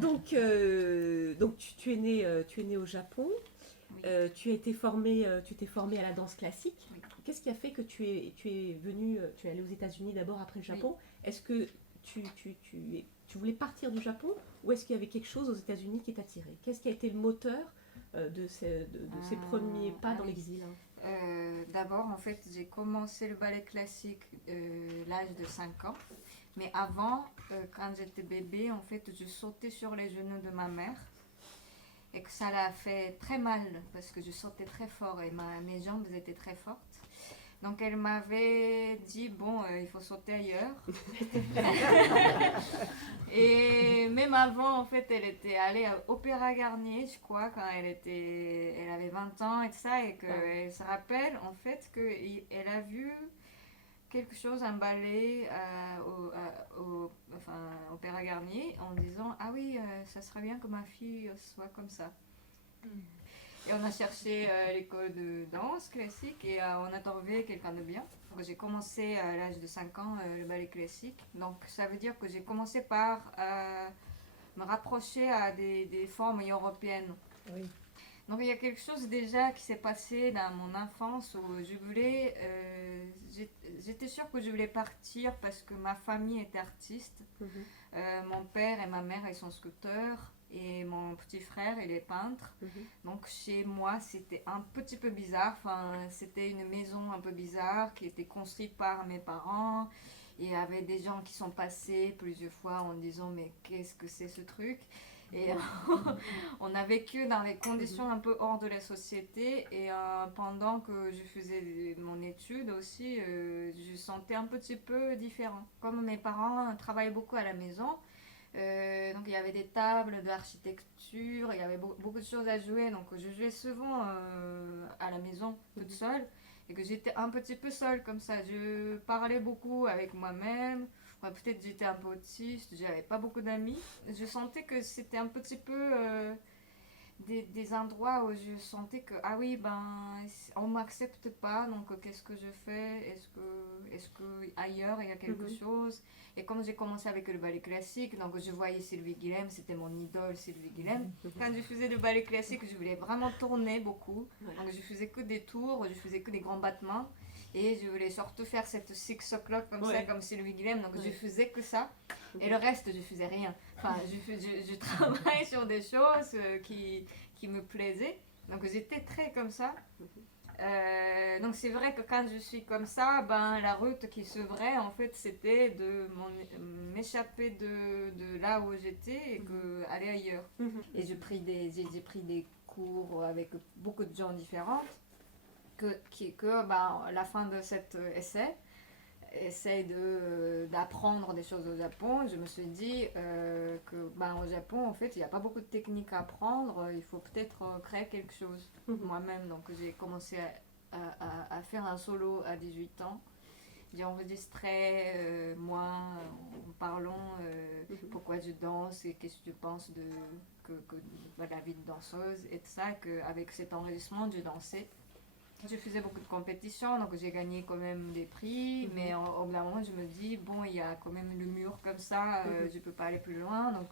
Donc tu es né au Japon. Oui. Tu t'es formé à la danse classique. Oui. Qu'est-ce qui a fait que tu es venu, tu es allé aux États-Unis d'abord après le Oui. Japon? Est-ce que tu voulais partir du Japon ou est-ce qu'il y avait quelque chose aux États-Unis qui t'attirait? Qu'est-ce qui a été le moteur de ces premiers pas dans Oui. l'exil, hein? D'abord, en fait, j'ai commencé le ballet classique l'âge de 5 ans. Mais avant, quand j'étais bébé, en fait, je sautais sur les genoux de ma mère et que ça l'a fait très mal parce que je sautais très fort et mes jambes étaient très fortes. Donc elle m'avait dit, bon, il faut sauter ailleurs. Et même avant, en fait, elle était allée à Opéra Garnier, je crois, quand elle avait 20 ans et tout ça, et qu'elle se rappelle, en fait, qu'elle a vu quelque chose, un ballet enfin, Opéra Garnier, en disant, ah oui, ça serait bien que ma fille soit comme ça. Et on a cherché l'école de danse classique et on a trouvé quelqu'un de bien. Donc, j'ai commencé à l'âge de 5 ans le ballet classique. Donc ça veut dire que j'ai commencé par me rapprocher à des formes européennes. Oui. Donc il y a quelque chose déjà qui s'est passé dans mon enfance où j'étais sûre que je voulais partir parce que ma famille était artiste. Mon père et ma mère ils sont sculpteurs et mon petit frère il est peintre. Donc chez moi c'était un petit peu bizarre, enfin, c'était une maison un peu bizarre qui était construite par mes parents. Il y avait des gens qui sont passés plusieurs fois en disant mais qu'est-ce que c'est ce truc. Et on a vécu dans des conditions un peu hors de la société et pendant que je faisais mon étude aussi, je sentais un petit peu différent. Comme mes parents travaillaient beaucoup à la maison, donc il y avait des tables d'architecture, il y avait beaucoup de choses à jouer, donc je jouais souvent à la maison toute seule et que j'étais un petit peu seule comme ça. Je parlais beaucoup avec moi-même. Ouais, peut-être j'étais un peu autiste, j'avais pas beaucoup d'amis. Je sentais que c'était un petit peu des endroits où je sentais que, ah oui, ben, on m'accepte pas, donc qu'est-ce que je fais? Est-ce que ailleurs il y a quelque chose? Et comme j'ai commencé avec le ballet classique, donc je voyais Sylvie Guilhem, c'était mon idole Sylvie Guilhem. Quand je faisais le ballet classique, je voulais vraiment tourner beaucoup. Donc je faisais que des tours, je faisais que des grands battements. Et je voulais surtout faire cette 6 o'clock comme ça, comme Sylvie Guilhem. Donc je faisais que ça. Et le reste, je faisais rien. Enfin, je travaillais sur des choses qui me plaisaient. Donc j'étais très comme ça. Donc c'est vrai que quand je suis comme ça, ben, la route qui s'ouvrait, en fait, c'était de m'échapper de là où j'étais et aller ailleurs. Et j'ai pris des cours avec beaucoup de gens différents. Ben, à la fin de cet essai, essaye d'apprendre des choses au Japon. Je me suis dit que ben, au Japon, en fait, il n'y a pas beaucoup de techniques à apprendre. Il faut peut-être créer quelque chose moi-même. Donc j'ai commencé à faire un solo à 18 ans. J'ai enregistré moi en parlant pourquoi je danse et qu'est-ce que je pense de la vie de danseuse et tout ça. Qu'avec cet enregistrement, je dansais. Je faisais beaucoup de compétitions, donc j'ai gagné quand même des prix, mais au bout d'un moment, je me dis, bon, il y a quand même le mur comme ça, je peux pas aller plus loin, donc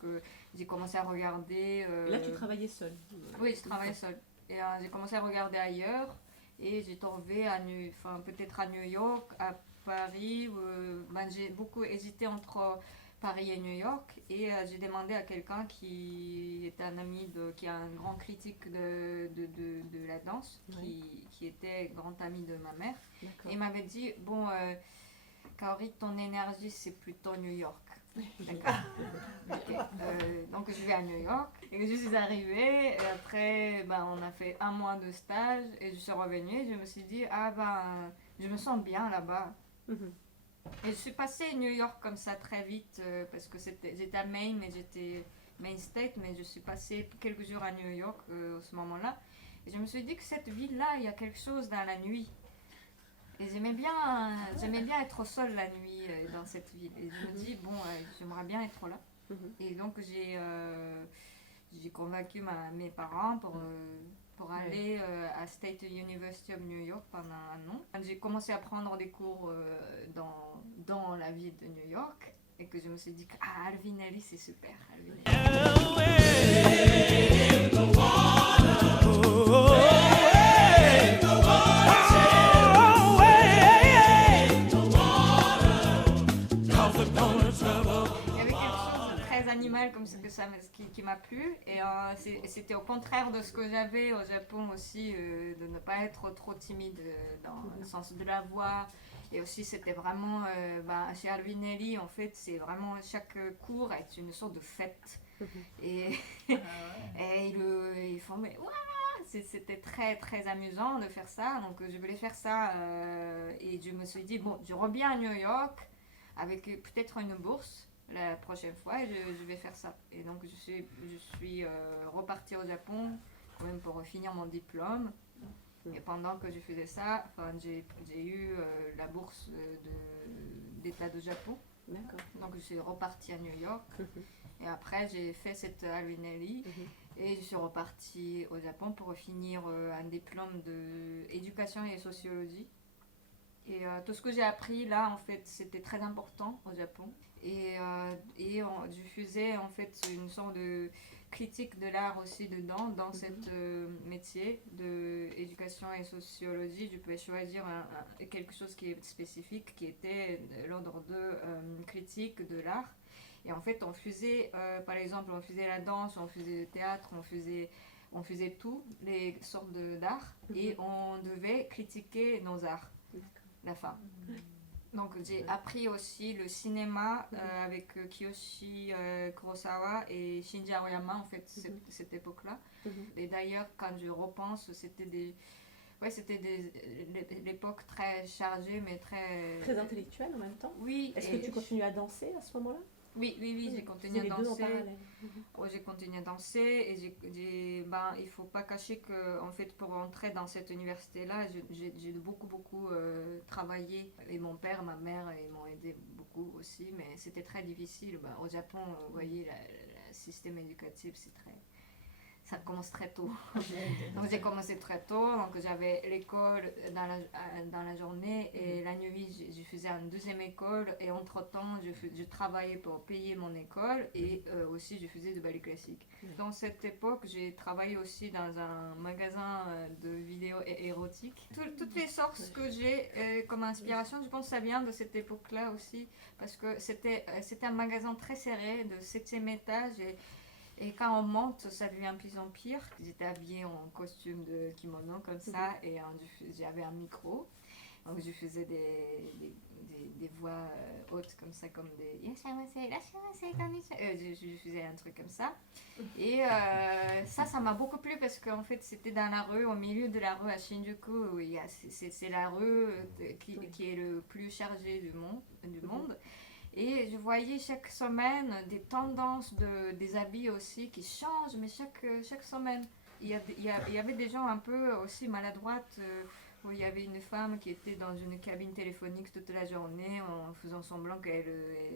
j'ai commencé à regarder. Là, tu travaillais seule. Oui, je travaillais seule. Et j'ai commencé à regarder ailleurs, et j'ai trouvé, peut-être à New York, à Paris, ben, j'ai beaucoup hésité entre Paris et New York, et j'ai demandé à quelqu'un qui est un ami, qui est un grand critique de la danse, qui était grand ami de ma mère. Et il m'avait dit, bon, Kaori, ton énergie, c'est plutôt New York. D'accord. Okay. Donc je vais à New York et je suis arrivée et après ben, on a fait un mois de stage et je suis revenue et je me suis dit ah ben je me sens bien là-bas. Et je suis passée à New York comme ça très vite parce que j'étais à Maine mais j'étais Maine State mais je suis passée quelques jours à New York à ce moment-là et je me suis dit que cette ville-là il y a quelque chose dans la nuit. Et j'aimais bien être seule la nuit dans cette ville. Et je me dis, bon, j'aimerais bien être là. Et donc, j'ai convaincu mes parents pour aller à State University of New York pendant un an. J'ai commencé à prendre des cours dans la ville de New York. et que je me suis dit que Alvinelli, c'est super. Alvinelli. Animal comme ce que ça qui m'a plu et c'était au contraire de ce que j'avais au Japon aussi, de ne pas être trop timide dans le sens de la voix, et aussi c'était vraiment chez Alvinelli en fait c'est vraiment chaque cours est une sorte de fête et, et ils font mais ouah, c'était très très amusant de faire ça, donc je voulais faire ça et je me suis dit bon je reviens à New York avec peut-être une bourse la prochaine fois, je vais faire ça. Et donc, je suis repartie au Japon quand même pour finir mon diplôme. Et pendant que je faisais ça, j'ai eu la bourse d'État de Japon. D'accord. Donc, je suis repartie à New York. Et après, j'ai fait cette Alvinelli. Et je suis repartie au Japon pour finir un diplôme d'éducation et sociologie. Et tout ce que j'ai appris là, en fait, c'était très important au Japon. Et je faisais en fait une sorte de critique de l'art aussi dedans, dans cette métier d'éducation et sociologie. Je pouvais choisir quelque chose qui est spécifique, qui était l'ordre de critique de l'art. Et en fait, on faisait, par exemple, on faisait la danse, on faisait le théâtre, on faisait tout, les sortes d'art, et on devait critiquer nos arts, la fin. Donc j'ai appris aussi le cinéma avec Kiyoshi Kurosawa et Shinji Aoyama en fait cette époque-là. Et d'ailleurs quand je repense c'était l'époque très chargée mais très intellectuelle en même temps. Oui. Est-ce que tu continues à danser à ce moment-là? Oui, j'ai continué à danser. Les deux en parallèle. J'ai continué à danser et il faut pas cacher que en fait pour entrer dans cette université-là, j'ai beaucoup travaillé et mon père, ma mère ils m'ont aidé beaucoup aussi, mais c'était très difficile. Au Japon, vous voyez, le système éducatif ça commence très tôt. Donc j'ai commencé très tôt, donc j'avais l'école dans la journée et la nuit je faisais une deuxième école et entre-temps je travaillais pour payer mon école et aussi je faisais du ballet classique. Dans cette époque j'ai travaillé aussi dans un magasin de vidéos érotiques. Toutes les sources que j'ai comme inspiration, je pense que ça vient de cette époque-là aussi parce que c'était un magasin très serré de 7e étage et quand on monte, ça devient de plus en pire. J'étais habillée en costume de kimono comme ça et j'avais un micro. Donc je faisais des voix hautes comme ça, comme des je faisais un truc comme ça. Et ça m'a beaucoup plu parce qu'en fait c'était dans la rue, au milieu de la rue à Shinjuku, où c'est la rue qui est le plus chargée du monde. Et je voyais chaque semaine des tendances des habits aussi qui changent, mais chaque semaine. Il y avait des gens un peu aussi maladroites, où il y avait une femme qui était dans une cabine téléphonique toute la journée en faisant semblant qu'elle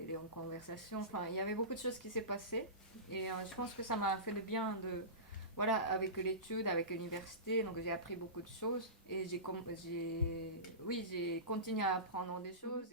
est en conversation. Enfin, il y avait beaucoup de choses qui s'est passées. Et je pense que ça m'a fait de bien avec l'étude, avec l'université. Donc j'ai appris beaucoup de choses et j'ai continué à apprendre des choses.